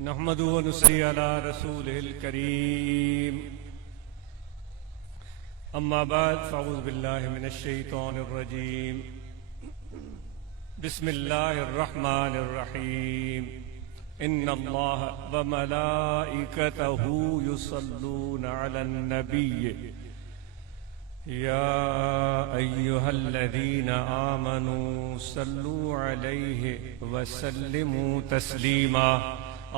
نحمد و نصلی علی رسول الکریم اما بعد فاعوذ باللہ من الشیطان الرجیم بسم اللہ الرحمن الرحیم ان اللہ و ملائکتہ یصلون علی النبی یا ایہا الذین آمنوا صلوا علیہ وسلموا تسلیما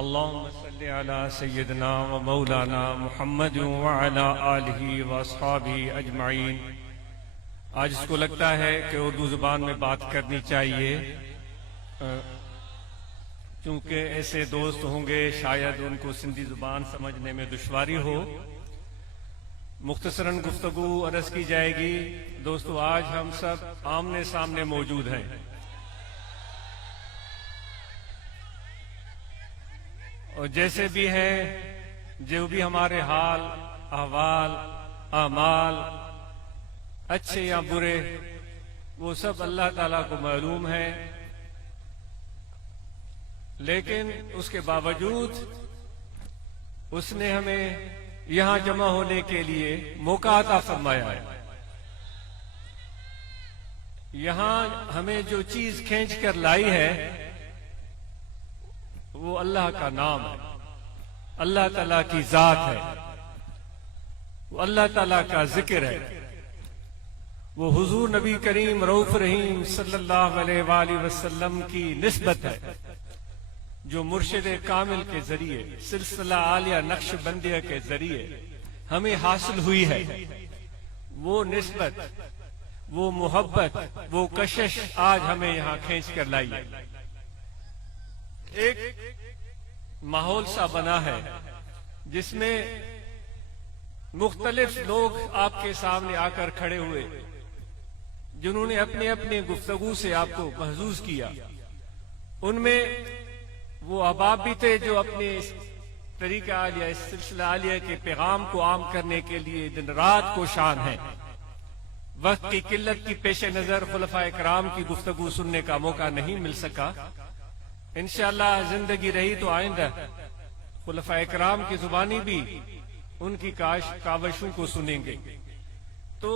اللہم صلی علی سیدنا و مولانا محمد وعلی آلہ و اصحابہ اجمعین۔ آج اس کو لگتا ہے کہ اردو زبان میں بات کرنی چاہیے، چونکہ ایسے دوست ہوں گے شاید ان کو سندھی زبان سمجھنے میں دشواری ہو۔ مختصراً گفتگو عرض کی جائے گی۔ دوستو، آج ہم سب آمنے سامنے موجود ہیں۔ اور جیسے بھی ہیں، جو بھی ہمارے حال، احوال، اعمال اچھے یا برے، وہ سب اللہ تعالیٰ کو معلوم ہے، لیکن اس کے باوجود اس نے ہمیں یہاں جمع ہونے کے لیے موقع عطا فرمایا ہے۔ یہاں ہمیں جو چیز کھینچ کر لائی ہے وہ اللہ کا نام ہے، اللہ تعالیٰ کی ذات ہے، وہ اللہ تعالیٰ کا ذکر ہے، وہ حضور نبی کریم رؤوف رحیم صلی اللہ علیہ وآلہ وسلم کی نسبت ہے، جو مرشد کامل کے ذریعے سلسلہ عالیہ نقش بندیہ کے ذریعے ہمیں حاصل ہوئی ہے۔ وہ نسبت، وہ محبت، وہ کشش آج ہمیں یہاں کھینچ کر لائی ہے۔ ایک ماحول سا بنا ہے جس میں مختلف لوگ آپ کے سامنے آ کر کھڑے ہوئے، جنہوں نے اپنے اپنے گفتگو سے آپ کو محظوظ کیا۔ ان میں وہ احباب بھی تھے جو اپنے طریقہ عالیہ، اس سلسلہ عالیہ کے پیغام کو عام کرنے کے لیے دن رات کوشاں ہیں۔ وقت کی قلت کی پیش نظر خلفائے کرام کی گفتگو سننے کا موقع نہیں مل سکا۔ انشاءاللہ زندگی رہی تو آئندہ خلفائے کرام کی زبانی بھی ان کی کاوشوں کو سنیں گے۔ تو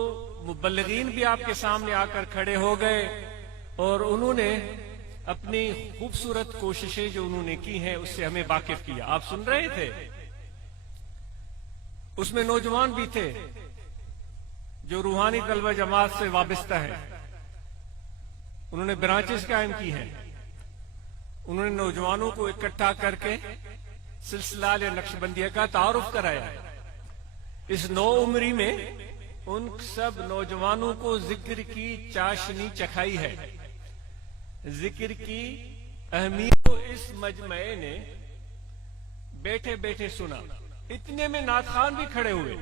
مبلغین بھی آپ کے سامنے آ کر کھڑے ہو گئے اور انہوں نے اپنی خوبصورت کوششیں جو انہوں نے کی ہیں اس سے ہمیں واقف کیا۔ آپ سن رہے تھے، اس میں نوجوان بھی تھے جو روحانی طلبہ جماعت سے وابستہ ہیں، انہوں نے برانچز قائم کی ہیں، انہوں نے نوجوانوں کو اکٹھا کر کے سلسلہ عالیہ نقش بندیہ کا تعارف کرایا ہے۔ اس نو عمری میں ان سب نوجوانوں کو ذکر کی چاشنی چکھائی ہے، ذکر کی اہمیت کو اس مجمع نے بیٹھے بیٹھے سنا۔ اتنے میں نعت خوان بھی کھڑے ہوئے،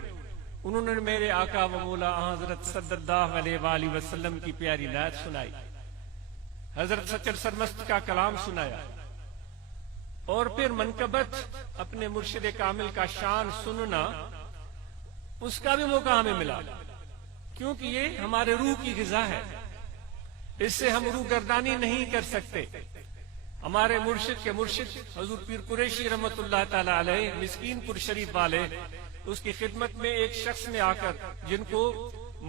انہوں نے میرے آقا و مولا حضرت صلی اللہ علیہ وآلہ وسلم کی پیاری نعت سنائی، حضرت سچر سرمست کا کلام سنایا، اور پھر منقبت اپنے مرشد کامل کا شان سننا، اس کا بھی موقع ہمیں ملا، کیونکہ یہ ہمارے روح کی غذا ہے، اس سے ہم روح گردانی نہیں کر سکتے۔ ہمارے مرشد کے مرشد حضور پیر قریشی رحمت اللہ تعالی علیہ مسکین پور شریف والے، اس کی خدمت میں ایک شخص نے آ کر، جن کو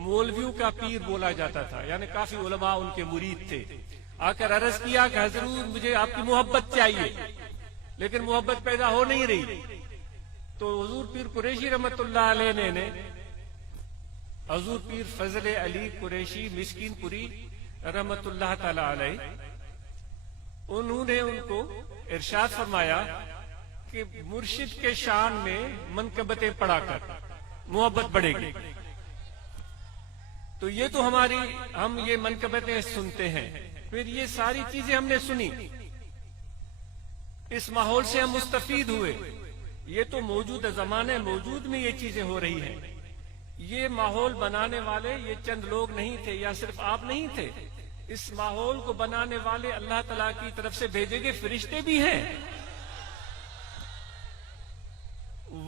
مولویوں کا پیر بولا جاتا تھا، یعنی کافی علماء ان کے مرید تھے، آ کر عرض کیا کہ حضور مجھے آپ کی محبت چاہیے، لیکن محبت پیدا ہو نہیں رہی۔ تو حضور پیر قریشی رحمت اللہ علیہ نے حضور پیر فضل علی قریشی مسکین پوری رحمت اللہ تعالی علیہ، انہوں نے ان کو ارشاد فرمایا کہ مرشد کے شان میں منقبتیں پڑھا کر محبت بڑھے گی۔ تو یہ تو ہم یہ منقبتیں سنتے ہیں، پھر یہ ساری چیزیں ہم نے سنی، اس ماحول سے ہم مستفید ہوئے۔ یہ تو موجودہ زمانے موجود میں یہ چیزیں ہو رہی ہیں۔ یہ ماحول بنانے والے یہ چند لوگ نہیں تھے، یا صرف آپ نہیں تھے، اس ماحول کو بنانے والے اللہ تعالیٰ کی طرف سے بھیجے گئے فرشتے بھی ہیں،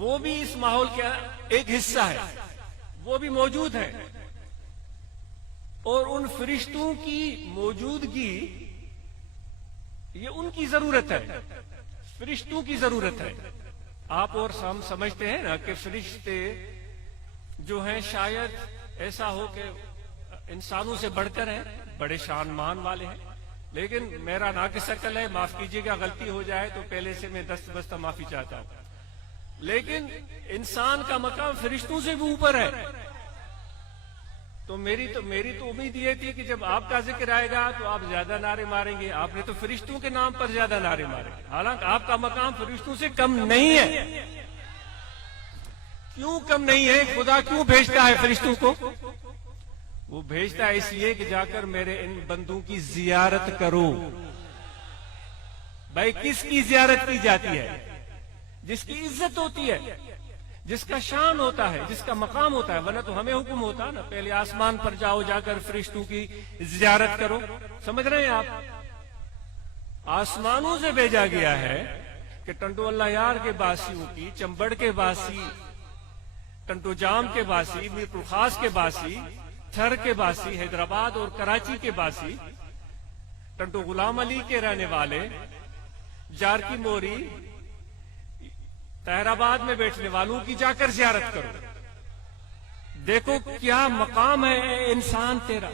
وہ بھی اس ماحول کا ایک حصہ ہے، وہ بھی موجود ہیں، اور ان فرشتوں کی موجودگی یہ ان کی ضرورت ہے۔ فرشتوں کی ضرورت ہے. آپ اور ہم سمجھتے ہیں نا کہ فرشتے جو ہیں شاید ایسا ہو کہ انسانوں سے بڑھ کر ہیں, بڑے شان مان والے ہیں, لیکن میرا ناقص عقل ہے, معاف کیجیے گا, غلطی ہو جائے تو پہلے سے میں دست بستہ معافی چاہتا ہوں. لیکن انسان کا مقام فرشتوں سے بھی اوپر ہے. تو میری تو امید یہ تھی کہ جب آپ کا ذکر آئے گا تو آپ زیادہ نعرے ماریں گے. آپ نے تو فرشتوں کے نام پر زیادہ نعرے مارے, حالانکہ آپ کا مقام فرشتوں سے کم نہیں ہے. کیوں کم نہیں ہے؟ خدا کیوں بھیجتا ہے فرشتوں کو؟ وہ بھیجتا ہے اس لیے کہ جا کر میرے ان بندوں کی زیارت کرو. بھائی کس کی زیارت کی جاتی ہے؟ جس کی عزت ہوتی ہے, جس کا شان ہوتا ہے, جس کا مقام ہوتا ہے. ورنہ تو ہمیں حکم ہوتا نا پہلے آسمان پر جاؤ, جا کر فرشتوں کی زیارت کرو. سمجھ رہے ہیں آپ؟ آسمانوں سے بھیجا گیا ہے کہ ٹنڈو اللہ یار کے باسیوں کی, چمبڑ کے باسی, ٹنٹو جام کے باسی, میر پرخاص کے باسی, تھر کے باسی, حیدرآباد اور کراچی کے باسی, ٹنٹو غلام علی کے رہنے والے, جار کی موری, طاہر آباد میں بیٹھنے والوں کی جا کر زیارت کرو. دیکھو کیا مقام ہے اے انسان تیرا.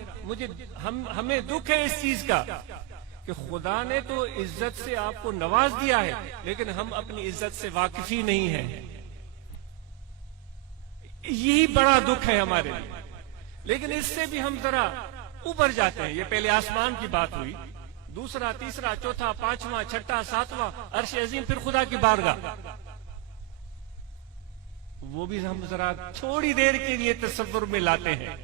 ہمیں دکھ ہے اس چیز کا کہ خدا نے تو عزت سے آپ کو نواز دیا ہے, لیکن ہم اپنی عزت سے واقف ہی نہیں ہیں. یہی بڑا دکھ ہے ہمارے لیے. لیکن اس سے بھی ہم ذرا اوپر جاتے ہیں. یہ پہلے آسمان کی بات ہوئی, دوسرا, تیسرا, چوتھا, پانچواں, چھٹا, ساتواں, عرش عظیم, پھر خدا کی بارگاہ. وہ بھی ہم ذرا تھوڑی دیر کے لیے تصور میں لاتے ہیں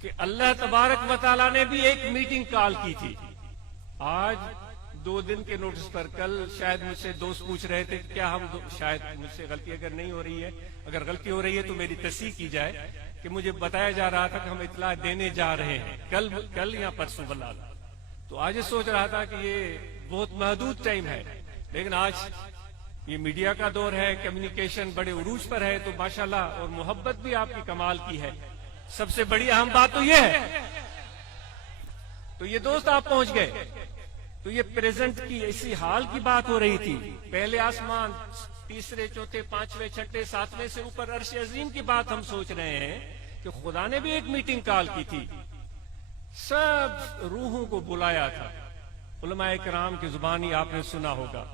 کہ اللہ تبارک و تعالیٰ نے بھی ایک میٹنگ کال کی تھی. آج 2 دن کے نوٹس پر, کل شاید مجھ سے دوست پوچھ رہے تھے کیا ہم شاید مجھ سے غلطی اگر نہیں ہو رہی ہے, اگر غلطی ہو رہی ہے تو میری تصحیح کی جائے, کہ مجھے بتایا جا رہا تھا کہ ہم اطلاع دینے جا رہے ہیں کل یا پرسوں بلا. تو آج سوچ رہا تھا کہ یہ بہت محدود ٹائم ہے, لیکن آج یہ میڈیا کا دور ہے, کمیونیکیشن بڑے عروج پر ہے, تو ماشاءاللہ اور محبت بھی آپ کی کمال کی ہے. سب سے بڑی اہم بات تو یہ ہے. تو یہ دوست آپ پہنچ گئے, تو یہ پریزنٹ کی اسی حال کی بات ہو رہی تھی. پہلے آسمان, تیسرے, چوتھے, پانچویں, چھٹے, ساتویں سے اوپر عرش عظیم کی بات ہم سوچ رہے ہیں کہ خدا نے بھی ایک میٹنگ کال کی تھی, سب روحوں کو بلایا تھا. علماء کرام کی زبانی آپ نے سنا ہوگا.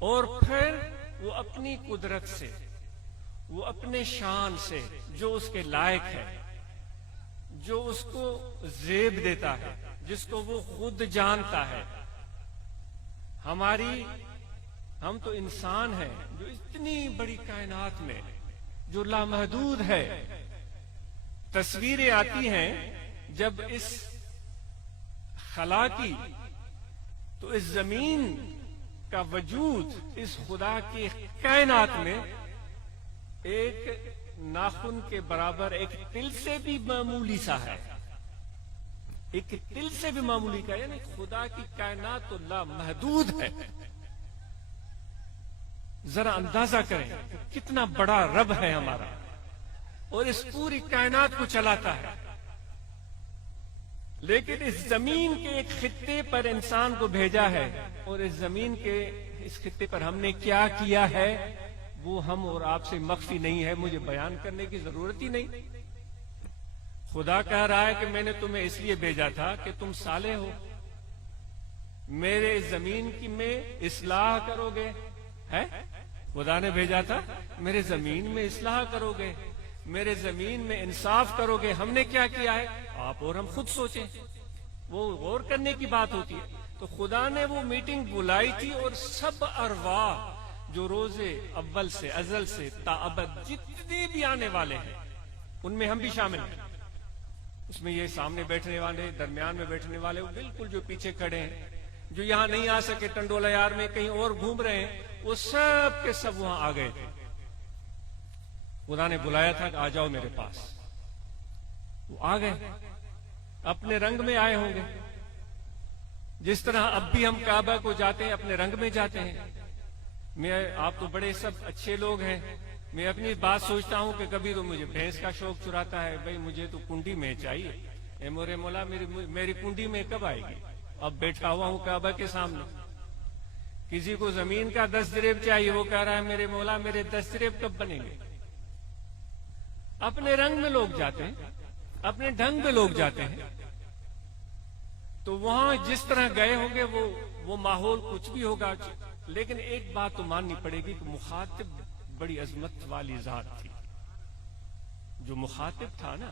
اور پھر وہ اپنی قدرت سے, وہ اپنے شان سے, جو اس کے لائق ہے, جو اس کو زیب دیتا ہے, جس کو وہ خود جانتا ہے. ہم تو انسان ہیں جو اتنی بڑی کائنات میں, جو لامحدود ہے. تصویریں آتی ہیں جب اس خلا کی, تو اس زمین کا وجود, اس خدا کی کائنات میں ایک ناخن کے برابر, ایک تل سے بھی معمولی سا ہے. ایک تل سے بھی معمولی کا, یعنی خدا کی کائنات تو لامحدود ہے. ذرا اندازہ کریں کہ کتنا بڑا رب ہے ہمارا, اور اس پوری کائنات کو چلاتا ہے. لیکن اس زمین کے ایک خطے پر انسان کو بھیجا ہے, اور اس زمین کے اس خطے پر ہم نے کیا کیا ہے وہ ہم اور آپ سے مخفی نہیں ہے. مجھے بیان کرنے کی ضرورت ہی نہیں. خدا کہہ رہا ہے کہ میں نے تمہیں اس لیے بھیجا تھا کہ تم صالح ہو, میرے زمین کی میں اصلاح کرو گے. ہے خدا نے بھیجا تھا, میرے زمین میں اصلاح کرو گے, میرے زمین میں انصاف کرو گے. ہم نے کیا کیا ہے آپ اور ہم خود سوچیں, وہ غور کرنے کی بات ہوتی ہے. تو خدا نے وہ میٹنگ بلائی تھی, اور سب ارواح جو روز اول سے, ازل سے تا ابد جتنے بھی آنے والے ہیں, ان میں ہم بھی شامل ہیں. اس میں یہ سامنے بیٹھنے والے, درمیان میں بیٹھنے والے, وہ بالکل جو پیچھے کھڑے ہیں, جو یہاں نہیں آ سکے, ٹنڈولا یار میں کہیں اور گھوم رہے ہیں, وہ سب کے سب وہاں آ گئے تھے. خدا نے بلایا تھا کہ آ جاؤ میرے پاس. وہ آ گئے, اپنے رنگ میں آئے ہوں گے. جس طرح اب بھی ہم کعبہ کو جاتے ہیں, اپنے رنگ میں جاتے ہیں. آپ تو بڑے سب اچھے لوگ ہیں. میں اپنی بات سوچتا ہوں کہ کبھی تو مجھے بھینس کا شوق چراتا ہے, بھئی مجھے تو کنڈی میں چاہیے. اے مورے مولا, میری کنڈی میں کب آئے گی؟ اب بیٹھا ہوا ہوں کعبہ کے سامنے, کسی کو زمین کا 10 جریب چاہیے، وہ کہہ رہا ہے میرے مولا میرے 10 جریب کب بنیں گے؟ اپنے رنگ میں لوگ جاتے ہیں، اپنے ڈھنگ میں لوگ جاتے ہیں، تو وہاں جس طرح گئے ہوں گے وہ ماحول کچھ بھی ہوگا، لیکن ایک بات تو ماننی پڑے گی کہ مخاطب بڑی عظمت والی ذات تھی۔ جو مخاطب تھا نا،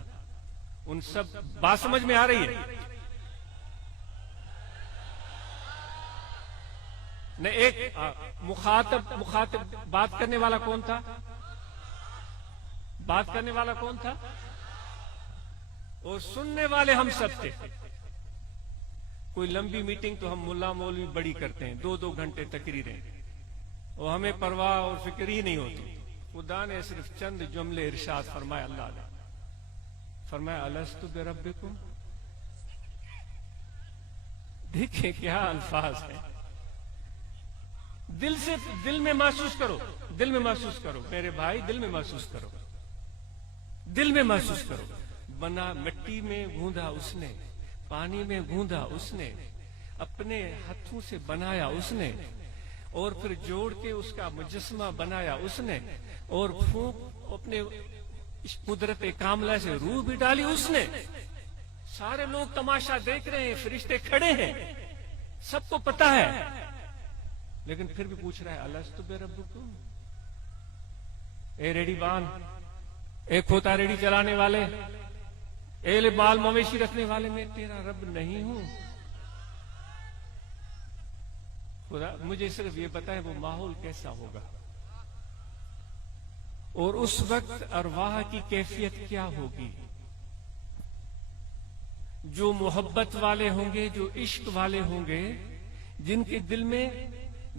ان سب بات سمجھ میں آ رہی ہے؟ نہیں، ایک مخاطب بات کرنے والا کون تھا؟ بات کرنے والا کون تھا؟ اور سننے والے ہم سب تھے۔ کوئی لمبی میٹنگ تو ہم ملا مولوی بڑی کرتے ہیں، 2 گھنٹے تقریریں، اور ہمیں پرواہ اور فکر ہی نہیں ہوتی۔ خدا نے صرف چند جملے ارشاد فرمایا، اللہ نے فرمایا الستو بربکم۔ دیکھیں کیا الفاظ ہیں، دل میں محسوس کرو، دل میں محسوس کرو میرے بھائی، دل میں محسوس کرو، دل میں محسوس کرو۔ بنا مٹی میں گھوندا اس نے، پانی میں گھوندا اس نے، اپنے ہاتھوں سے بنایا اس نے، اور پھر جوڑ کے اس کا مجسمہ بنایا اس نے، اور پھونک اپنے قدرت کاملہ سے روح بھی ڈالی اس نے۔ سارے لوگ تماشا دیکھ رہے ہیں، فرشتے کھڑے ہیں، سب کو پتا ہے، لیکن پھر بھی پوچھ رہا ہے الستو بربکم۔ اے ریڈی بان، اے کھوتا ریڈی چلانے والے، اے بال مویشی رکھنے والے، میں تیرا رب نہیں ہوں؟ خدا مجھے صرف یہ پتا ہے وہ ماحول کیسا ہوگا، اور اس وقت ارواح کی کیفیت کیا ہوگی۔ جو محبت والے ہوں گے، جو عشق والے ہوں گے، جن کے دل میں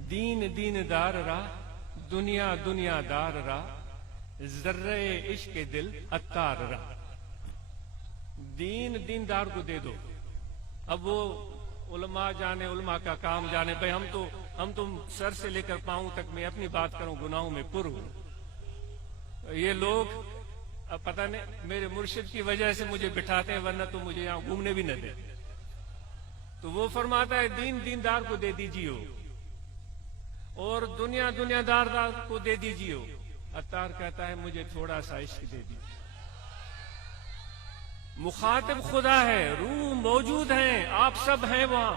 دین دار را، دنیا دار را، ذرے عشق دل عطار را۔ دیندار کو دے دو۔ اب وہ علماء جانے، علماء کا کام جانے، بھئی ہم تو سر سے لے کر پاؤں تک میں اپنی بات کروں، گناہوں میں پر ہوں۔ یہ لوگ اب پتہ نہیں میرے مرشد کی وجہ سے مجھے بٹھاتے ہیں، ورنہ تو مجھے یہاں گھومنے بھی نہ دے۔ تو وہ فرماتا ہے دیندار کو دے دیجیو، اور دنیا دار کو دے دیجیو۔ عطار کہتا ہے مجھے تھوڑا سا عشق دے دیجیے۔ مخاطب خدا ہے، روح موجود ہیں، آپ سب ہیں وہاں،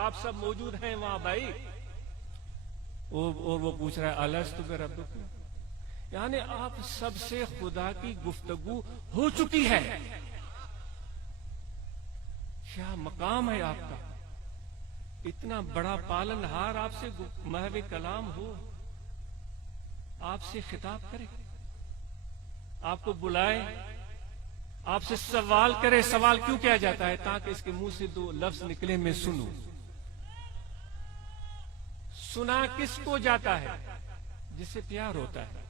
آپ سب موجود ہیں وہاں بھائی۔ اور وہ پوچھ رہا ہے الستو بربکم، یعنی آپ سب سے خدا کی گفتگو ہو چکی ہے۔ کیا مقام ہے آپ کا، اتنا بڑا پالن ہار آپ سے محو کلام ہو، آپ سے خطاب کرے، آپ کو بلائے، آپ سے سوال کرے۔ سوال کیوں کیا جاتا ہے؟ تاکہ اس کے منہ سے 2 لفظ نکلے میں سنوں۔ سنا کس کو جاتا ہے؟ جس سے پیار ہوتا ہے،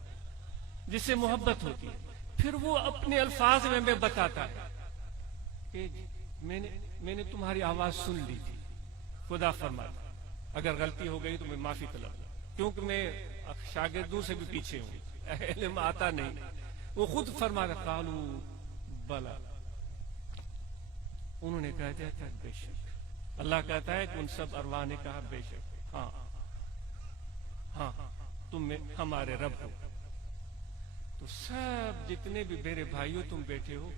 جس سے محبت ہوتی ہے۔ پھر وہ اپنے الفاظ میں بتاتا ہے کہ میں نے تمہاری آواز سن لی تھی۔ خدا فرماتا اگر غلطی ہو گئی تو میں معافی طلب، کیونکہ میں شاگردوں سے بھی پیچھے ہوں، علم آتا نہیں۔ وہ خود فرماتا قالو بلا، انہوں نے کہا دیا تھا بے شک۔ اللہ کہتا ہے کہ ان سب ارواح نے کہا بے شک، ہاں ہاں تم ہمارے رب ہو۔ تو سب جتنے بھی میرے بھائیوں تم بیٹھے ہو،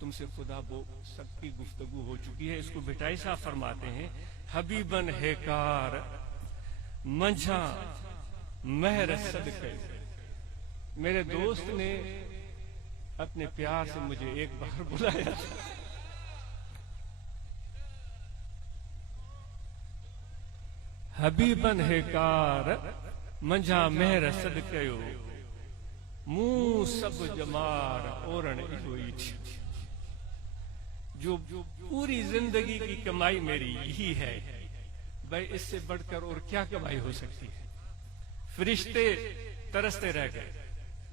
تم سے خدا سب کی گفتگو ہو چکی ہے۔ اس کو بٹائی صاحب فرماتے ہیں حبیبن ہے کار منجھا مہر صدقے۔ میرے دوست نے اپنے پیار سے مجھے ایک بار بلایا، حبیبن ہے کار منجھا مہر صدقیو، منہ سب جمار اورن ہوئی تھی۔ جو پوری زندگی کی کمائی میری یہی ہے، بھائی اس سے بڑھ کر اور کیا کمائی ہو سکتی ہے؟ فرشتے ترستے رہ گئے،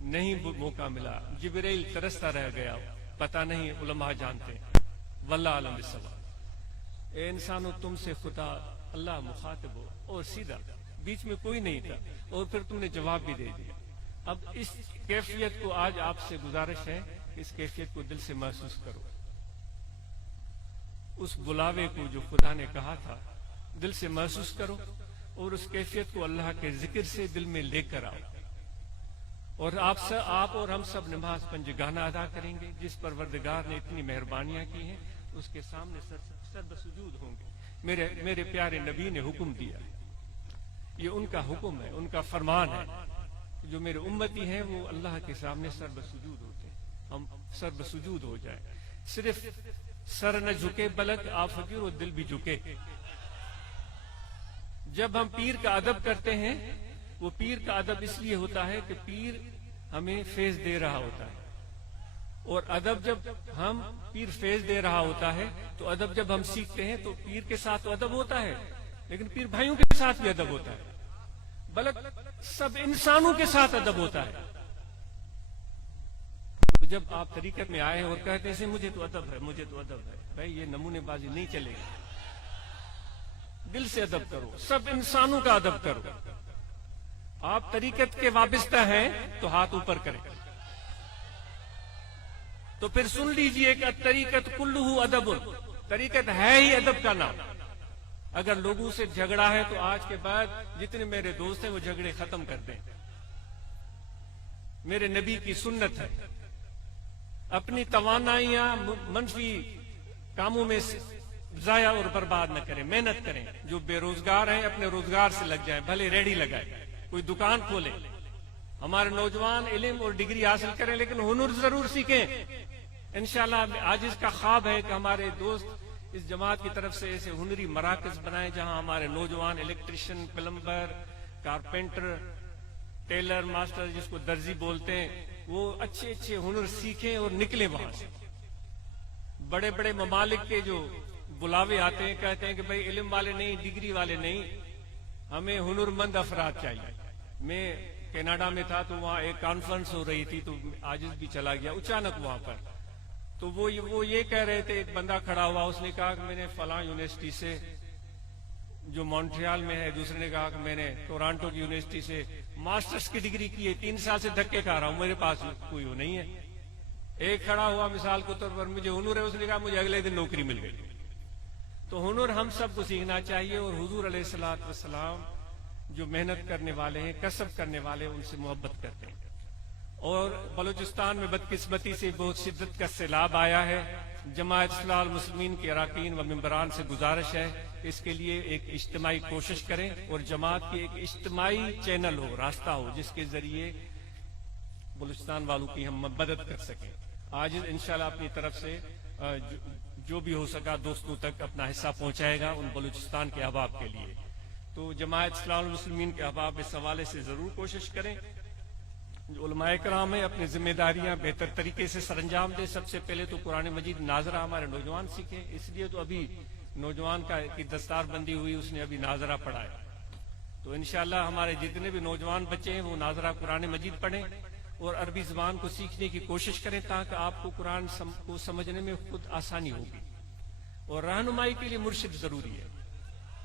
نہیں موقع ملا، جبرائیل ترستا رہ گیا، پتہ نہیں علماء جانتے، واللہ عالم بالصواب۔ اے انسانوں، تم سے خدا اللہ مخاطب ہو، اور سیدھا، بیچ میں کوئی نہیں تھا، اور پھر تم نے جواب بھی دے دیا۔ اب اس کیفیت کو آج آپ سے گزارش ہے کہ اس کیفیت کو دل سے محسوس کرو۔ اس بلاوے کو جو خدا نے کہا تھا دل سے محسوس کرو، اور اس کیفیت کو اللہ کے ذکر سے دل میں لے کر آؤ، اور آپ اور ہم سب نماز پنجگانہ ادا کریں گے۔ جس پروردگار نے اتنی مہربانیاں کی ہیں اس کے سامنے سر بسجود ہوں گے۔ میرے پیارے نبی نے حکم دیا، یہ ان کا حکم ہے، ان کا فرمان ہے، جو میرے امتی ہیں وہ اللہ کے سامنے سر بسجود ہوتے ہیں، ہم سر بسجود ہو جائیں۔ صرف سر نہ جھکے بلکہ آپ فقیر و دل بھی جھکے۔ جب ہم پیر کا ادب کرتے ہیں، وہ پیر کا ادب اس لیے ہوتا ہے کہ پیر ہمیں فیض دے رہا ہوتا ہے، اور ادب جب ہم پیر فیض دے رہا ہوتا ہے تو ادب جب ہم سیکھتے ہیں تو پیر کے ساتھ تو ادب ہوتا ہے، لیکن پیر بھائیوں کے ساتھ بھی ادب ہوتا ہے، بلکہ سب انسانوں کے ساتھ ادب ہوتا ہے۔ تو جب آپ طریقت میں آئے اور کہتے ہیں مجھے تو ادب ہے، مجھے تو ادب ہے، بھائی یہ نمونے بازی نہیں چلے گی۔ دل سے ادب کرو، سب انسانوں کا ادب کرو۔ آپ طریقت کے وابستہ ہیں تو ہاتھ اوپر کریں، تو پھر سن لیجئے کہ طریقت کلہ ادب، طریقت ہے ہی ادب کا نام۔ اگر لوگوں سے جھگڑا ہے تو آج کے بعد جتنے میرے دوست ہیں وہ جھگڑے ختم کر دیں۔ میرے نبی کی سنت ہے، اپنی توانائیاں منفی کاموں میں ضائع اور برباد نہ کریں، محنت کریں۔ جو بے روزگار ہیں اپنے روزگار سے لگ جائیں، بھلے ریڑھی لگائیں، کوئی دکان کھولیں۔ ہمارے نوجوان علم اور ڈگری حاصل کریں لیکن ہنر ضرور سیکھیں۔ انشاءاللہ آج اس کا خواب ہے کہ ہمارے دوست اس جماعت کی طرف سے ایسے ہنری مراکز بنائیں جہاں ہمارے نوجوان electrician, plumber, carpenter, tailor master جس کو درزی بولتے ہیں، وہ اچھے اچھے ہنر سیکھیں اور نکلیں وہاں سے۔ بڑے بڑے ممالک کے جو بلاوے آتے ہیں کہتے ہیں کہ بھئی علم والے نہیں، ڈگری والے نہیں، ہمیں ہنرمند افراد چاہیے۔ میں کینیڈا میں تھا تو وہاں ایک کانفرنس ہو رہی تھی تو عاجز بھی چلا گیا اچانک وہاں پر، تو وہ یہ کہہ رہے تھے، ایک بندہ کھڑا ہوا، اس نے کہا کہ میں نے فلاں یونیورسٹی سے جو مونٹریال میں ہے، دوسرے نے کہا کہ میں نے ٹورانٹو کی یونیورسٹی سے ماسٹرز کی ڈگری کی ہے، 3 سال سے دھکے کھا رہا ہوں، میرے پاس کوئی وہ نہیں ہے۔ ایک کھڑا ہوا مثال کے طور پر، مجھے ہنر ہے، اس نے کہا مجھے اگلے دن نوکری مل گئی۔ تو ہنر ہم سب کو سیکھنا چاہیے، اور حضور علیہ الصلوۃ والسلام جو محنت کرنے والے ہیں، کسب کرنے والے ہیں، ان سے محبت کرتے ہیں۔ اور بلوچستان میں بدقسمتی سے بہت شدت کا سیلاب آیا ہے۔ جماعت اصلاح المسلمین کے اراکین و ممبران سے گزارش ہے اس کے لیے ایک اجتماعی کوشش کریں، اور جماعت کی ایک اجتماعی چینل ہو، راستہ ہو، جس کے ذریعے بلوچستان والوں کی ہم مدد کر سکیں۔ آج انشاءاللہ اپنی طرف سے جو بھی ہو سکا دوستوں تک اپنا حصہ پہنچائے گا ان بلوچستان کے احباب کے لیے۔ تو جماعت اصلاح المسلمین کے احباب اس حوالے سے ضرور کوشش کریں۔ جو علماء کرام ہیں اپنی ذمہ داریاں بہتر طریقے سے سر انجام دیں۔ سب سے پہلے تو قرآن مجید ناظرہ ہمارے نوجوان سیکھیں، اس لیے تو ابھی نوجوان کی دستار بندی ہوئی، اس نے ابھی ناظرہ پڑھا ہے۔ تو انشاءاللہ ہمارے جتنے بھی نوجوان بچے ہیں وہ ناظرہ قرآن مجید پڑھیں اور عربی زبان کو سیکھنے کی کوشش کریں، تاکہ آپ کو قرآن کو سمجھنے میں خود آسانی ہوگی۔ اور رہنمائی کے لیے مرشد ضروری ہے۔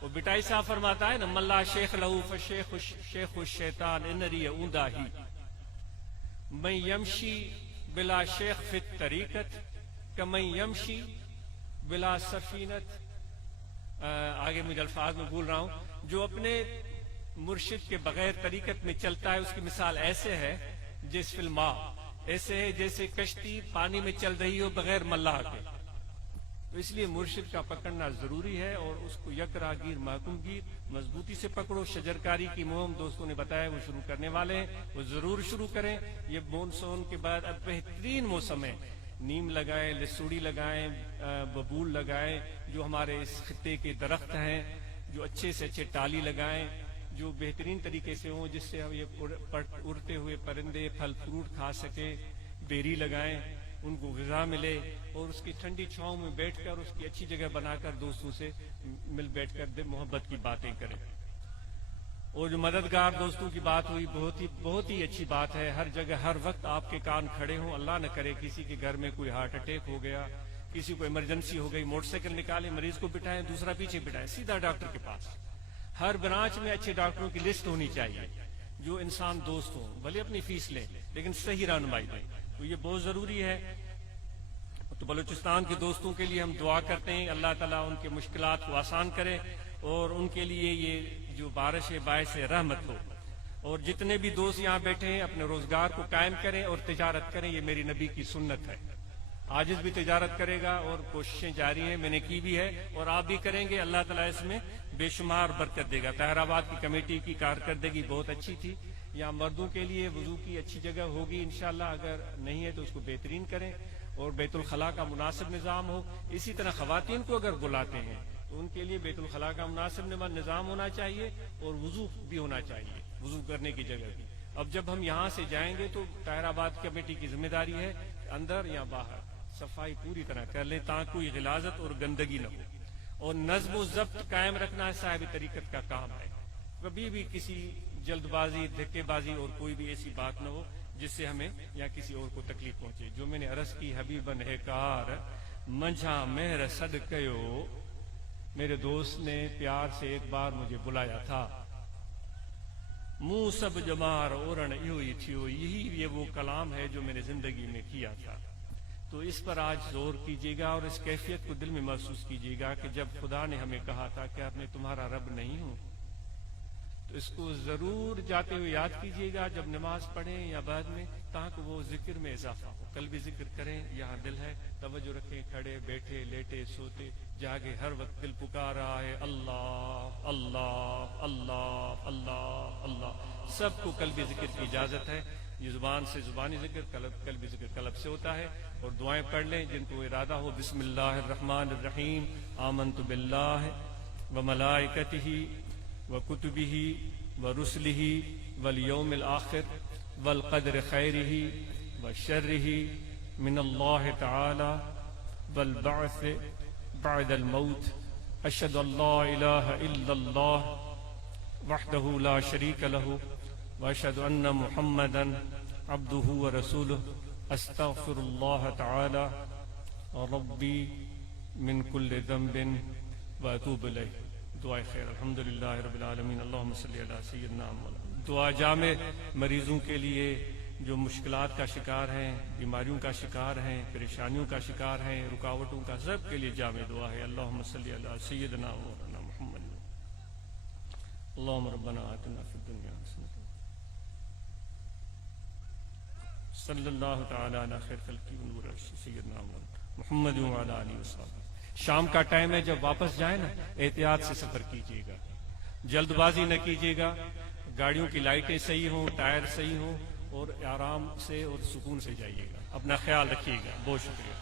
وہ بٹائی صاحب فرماتا ہے نا، ملا شیخ لہو فشیخ شیخ الشیطان انری اوندا ہی، من یمشی بلا شیخ فی الطریقت کمن یمشی بلا سفینت۔ آگے مجھے الفاظ میں بول رہا ہوں، جو اپنے مرشد کے بغیر طریقت میں چلتا ہے اس کی مثال ایسے ہے جس فی الماء، ایسے ہے جیسے کشتی پانی میں چل رہی ہو بغیر ملاح کے۔ تو اس لیے مرشد کا پکڑنا ضروری ہے، اور اس کو یک راہ گیر محکوم گیر مضبوطی سے پکڑو۔ شجرکاری کی مہم دوستوں نے بتایا وہ شروع کرنے والے ہیں، وہ ضرور شروع کریں۔ یہ مونسون کے بعد اب بہترین موسم ہے، نیم لگائیں، لسوڑی لگائیں، ببول لگائیں، جو ہمارے اس خطے کے درخت ہیں، جو اچھے سے اچھے ٹالی لگائیں، جو بہترین طریقے سے ہوں، جس سے یہ اڑتے ہوئے پرندے پھل فروٹ کھا سکے۔ بیری لگائیں، ان کو غذا ملے، اور اس کی ٹھنڈی چھاؤں میں بیٹھ کر اس کی اچھی جگہ بنا کر دوستوں سے مل بیٹھ کر محبت کی باتیں کریں۔ اور جو مددگار دوستوں کی بات ہوئی، بہت ہی اچھی بات ہے۔ ہر جگہ ہر وقت آپ کے کان کھڑے ہوں۔ اللہ نہ کرے کسی کے گھر میں کوئی ہارٹ اٹیک ہو گیا، کسی کو ایمرجنسی ہو گئی، موٹر سائیکل نکالیں، مریض کو بٹھائیں، دوسرا پیچھے بٹھائیں، سیدھا ڈاکٹر کے پاس۔ ہر برانچ میں اچھے ڈاکٹروں کی لسٹ ہونی چاہیے جو انسان دوست ہوں، بھلے اپنی فیس لیں لیکن صحیح رہنمائی دیں۔ تو یہ بہت ضروری ہے۔ تو بلوچستان کے دوستوں کے لیے ہم دعا کرتے ہیں، اللہ تعالیٰ ان کے مشکلات کو آسان کرے اور ان کے لیے یہ جو بارش باعث رحمت ہو. اور جتنے بھی دوست یہاں بیٹھے ہیں اپنے روزگار کو قائم کریں اور تجارت کریں، یہ میری نبی کی سنت ہے. عاجز بھی تجارت کرے گا اور کوششیں جاری ہیں، میں نے کی بھی ہے اور آپ بھی کریں گے. اللہ تعالیٰ اس میں بے شمار برکت دے گا. طاہر آباد کی کمیٹی کی کارکردگی بہت اچھی تھی. یہاں مردوں کے لیے وضو کی اچھی جگہ ہوگی انشاءاللہ، اگر نہیں ہے تو اس کو بہترین کریں اور بیت الخلاء کا مناسب نظام ہو. اسی طرح خواتین کو اگر بلاتے ہیں تو ان کے لیے بیت الخلاء کا مناسب نظام ہونا چاہیے اور وضو بھی ہونا چاہیے، وضو کرنے کی جگہ بھی. اب جب ہم یہاں سے جائیں گے تو طاہر آباد کمیٹی کی ذمہ داری ہے کہ اندر یا باہر صفائی پوری طرح کر لیں تاکہ کوئی غلاظت اور گندگی نہ ہو. اور نظم و ضبط قائم رکھنا صاحب طریقت کا کام ہے. کبھی بھی کسی جلد بازی، دھکے بازی اور کوئی بھی ایسی بات نہ ہو جس سے ہمیں یا کسی اور کو تکلیف پہنچے. جو میں نے عرض کی حبیبن ہے کار منجھا مہر صدقیو، میرے دوست نے پیار سے ایک بار مجھے بلایا تھا. منہ سب جمار اورن ایوئی تھیو، یہی یہ وہ کلام ہے جو میں نے زندگی میں کیا تھا. تو اس پر آج زور کیجیے گا اور اس کیفیت کو دل میں محسوس کیجیے گا کہ جب خدا نے ہمیں کہا تھا کہ اب میں تمہارا رب نہیں ہوں، تو اس کو ضرور جاتے ہوئے یاد کیجیے گا جب نماز پڑھیں یا بعد میں، تاکہ وہ ذکر میں اضافہ ہو. کل بھی ذکر کریں، یہاں دل ہے، توجہ رکھیں. کھڑے بیٹھے لیٹے سوتے جاگے ہر وقت دل پکار رہا ہے اللہ اللہ اللہ اللہ اللہ. سب کو قلبی ذکر کی اجازت ہے. یہ زبان سے زبانی ذکر، قلبی ذکر قلب سے ہوتا ہے. اور دعائیں پڑھ لیں جن کو ارادہ ہو. بسم اللہ الرحمن الرحیم. آمنت باللہ وملائکتہ وکتبہ ورسلہ والیوم الآخر والقدر خیرہ وشرہ من اللہ تعالی والبعث بعد الموت. اشہد ان لا الہ الا اللہ وحدہ لا شریک لہ واشہد ان محمدا عبدہ ورسولہ. استغفر اللہ تعالی ربی من کل ذنب واتوب الیہ. دعائے خیر. الحمدللہ رب العالمین. اللہم صلی علی سیدنا محمد. دعا جامع مریضوں کے لیے جو مشکلات کا شکار ہیں، بیماریوں کا شکار ہیں، پریشانیوں کا شکار ہیں، رکاوٹوں کا، سب کے لیے جامع دعا ہے. اللہم صلی علی سیدنا مولانا محمد. اللہم ربنا آتنا فی الدنیا حسنۃ صلی اللہ تعالی علی خیر خلقہ ونور سیدنا محمد وعلی آلہ وصحبہ. شام کا ٹائم ہے، جب واپس جائیں نا احتیاط سے سفر کیجیے گا، جلد بازی نہ کیجیے گا. گاڑیوں کی لائٹیں صحیح ہوں، ٹائر صحیح ہوں اور آرام سے اور سکون سے جائیے گا. اپنا خیال رکھیے گا. بہت شکریہ.